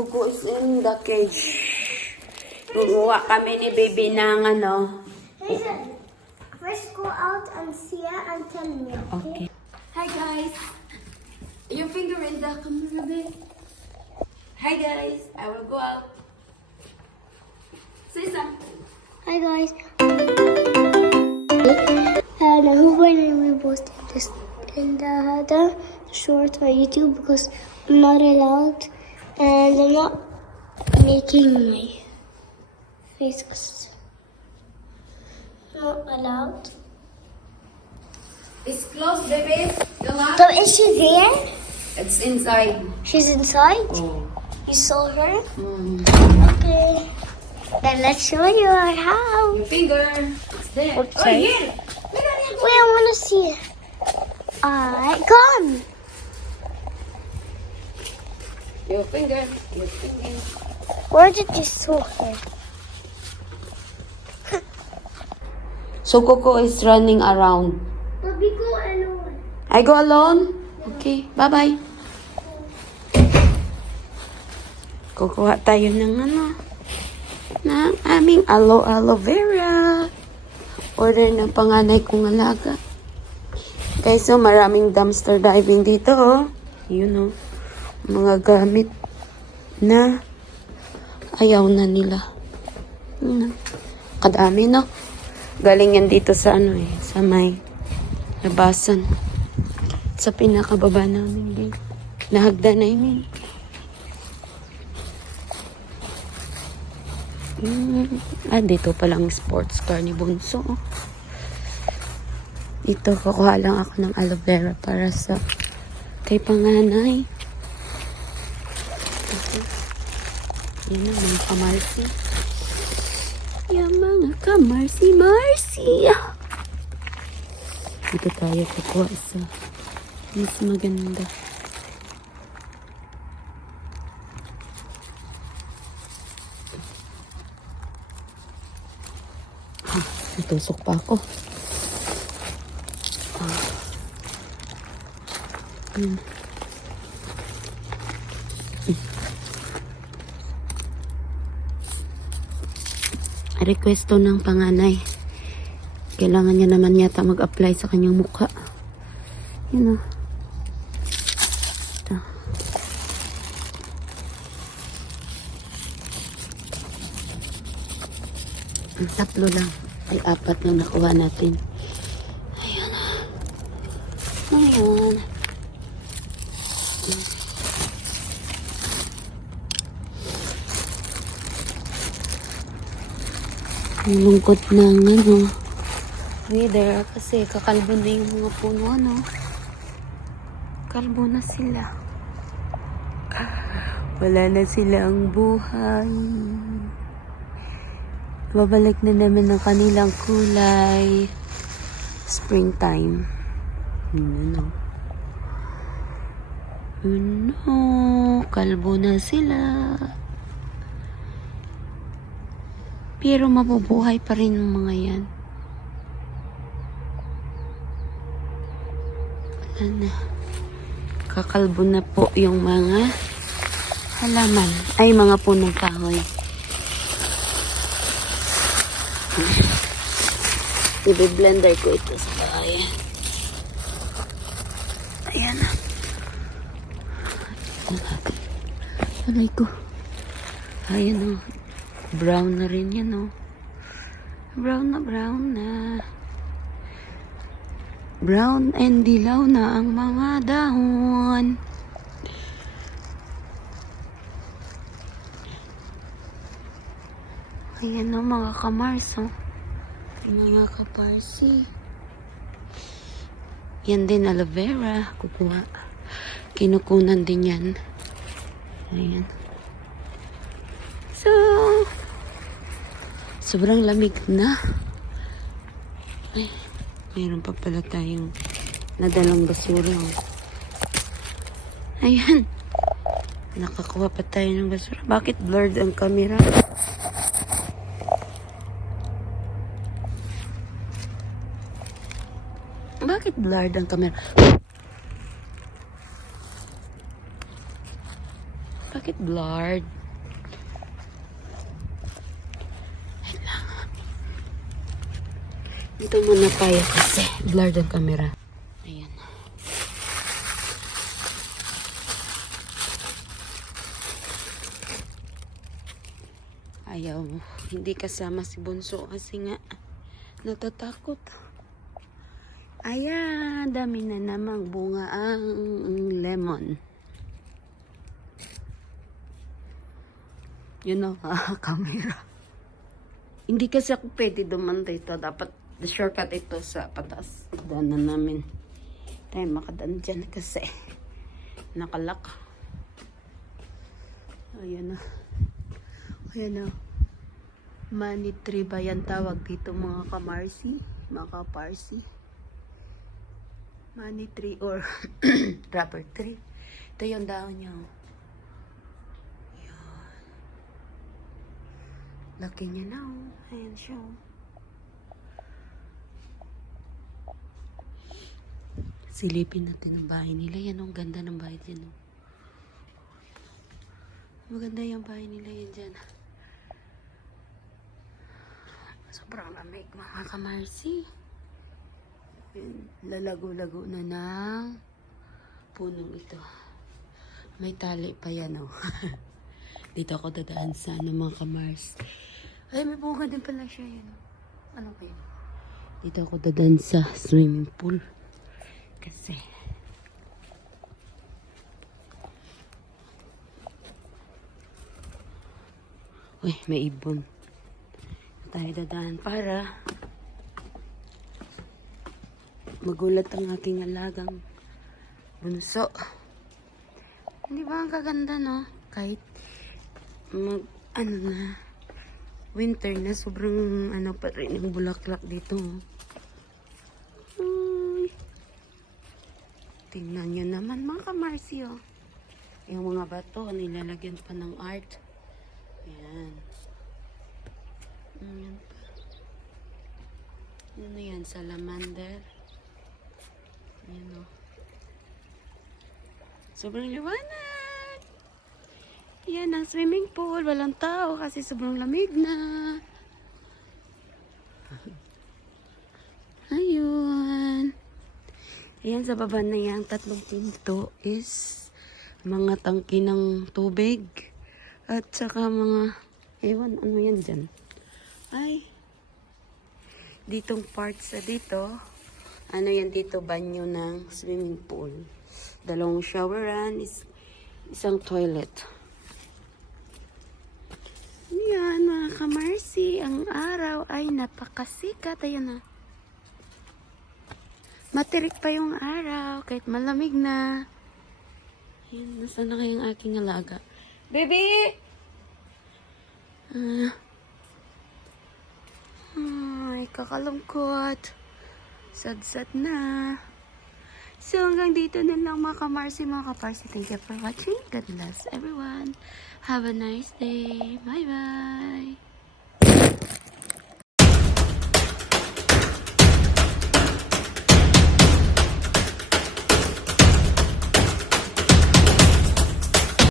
Kuko is in the cage. Gumawa kami ni baby ng ano. Listen, first go out and see it and tell me, okay? Hi guys. Your finger in the camera, babe. Hi guys. I will go out. Say something. Hi guys. And I hope when we post this in the short on YouTube because I'm not allowed and I'm not making my faces. Not allowed. It's closed, baby. Come on. So is she there? It's inside. She's inside? Oh. You saw her? Mm. Okay. Then let's show you our house. Your finger. It's there. Okay. Oh, here. Look at it. Wait, I want to see it. Alright, come. Your finger. Your finger. Where did you saw her? So Coco is running around. But we go alone. I go alone? Okay. Bye-bye. Kukuha tayo ng ano. Ng aming aloe vera. Order ng panganay kong alaga. Guys, so maraming dumpster diving dito, oh. Yun, oh. Mga gamit na ayaw na nila. Yun, oh. Kadami, no? Galing yan dito sa ano eh. Sa may labasan. Sa pinakababa namin din. Nahagda na yun. Dito palang sports car ni Bunso. Dito, kukuha lang ako ng aloe vera para sa kay panganay. Yan na, mga kamarsi. Yan, mga kamarsi-marsi. Dito tayo kukuha sa mas maganda. Natusok pa ako. Requesto ng panganay. Kailangan niya naman yata mag-apply sa kanyang mukha. Yun o. Ito. Tatlo lang. Ay, 4 lang nakuha natin. Ayan na. Ayan. Ang lungkot ng ano, weather kasi kakalbo na yung mga puno, ano. Kalbo na sila. Wala na silang buhay. Babalik na naman ng kanilang kulay. Springtime. Ano? Ano? Kalbo na sila. Pero mabubuhay pa rin ang mga yan. Wala na. Kakalbo na po yung mga halaman. Ay, mga punong kahoy. I-blender ko ito sa bahay. Ayan na. Aray ko. Ayan o. Brown na rin yan o. Brown na brown na. Brown and dilaw na ang mga dahon. Ayan o mga kamars o. Mga kaparsi. Yan din aloe vera. Kukuha. Kinukunan din yan. Ayan. So, sobrang lamig na. Ay, mayroon pa pala tayong nadalang basura. Ayan. Nakakuha pa tayo ng basura. Bakit blurred ang camera? Bakit blurred ang camera? Bakit blurred? Wait lang. Dito muna tayo kasi blurred ang camera. Ayan. Ayaw. Hindi kasama si Bunso kasi nga natatakot. Ayan. Dami na namang bunga ang lemon. Yun o, camera. Hindi kasi ako pwede duman dito. Dapat the shortcut ito sa patas. Daanan namin. Tayo makadaan dyan kasi nakalak. Ayan o. Ayan o. Money tree ba yan tawag dito mga kamarsi? Mga kaparsi. Money tree or rubber tree. Ito yung daon niya. Laki niya na, oh. Ayan siya, oh. Silipin natin ang bahay nila. Yan, oh. Ang ganda ng bahay dyan, oh. Maganda yung bahay nila yan dyan. Sobrang lamig, mga kamarsi. Lalago-lago na ng punong ito. May tali pa yan, oh. Dito ako dadaan sa mga kamars. Ay, may bunga din pala siya yan. Ano ba yun? Dito ako dadaan sa swimming pool. Kasi uy, may ibon. Tayo dadaan para magulat ang aking alagang bunso. Hindi ba ang kaganda, no? Kahit winter na, sobrang pa rin yung bulaklak dito. Uy. Tingnan nyo naman mga kamarsi, oh. Yung mga bato, nilalagyan pa ng art. Ayan. Ayan pa. Ano yan? Salamander. Ayan, oh. Sobrang liwanag. Yan ang swimming pool. Walang tao kasi sobrang lamig na. Ayun. Ayan, sa baba na yan, 3 pinto is mga tangki ng tubig. At saka mga, ewan, ano yan dyan? Ay, ditong parts sa dito. Ano yan dito? Banyo ng swimming pool. 2 showeran, isang toilet. Yan, mga kamarsi, ang araw ay napakasikat. Ayan na. Matirik pa yung araw, kahit malamig na. Ayan, nasaan na kayong aking alaga? Baby! Ay, kakalungkot. Sad-sad na. So, hanggang dito na lang mga kamarsi, mga kaparsi. Thank you for watching. God bless everyone. Have a nice day. Bye-bye.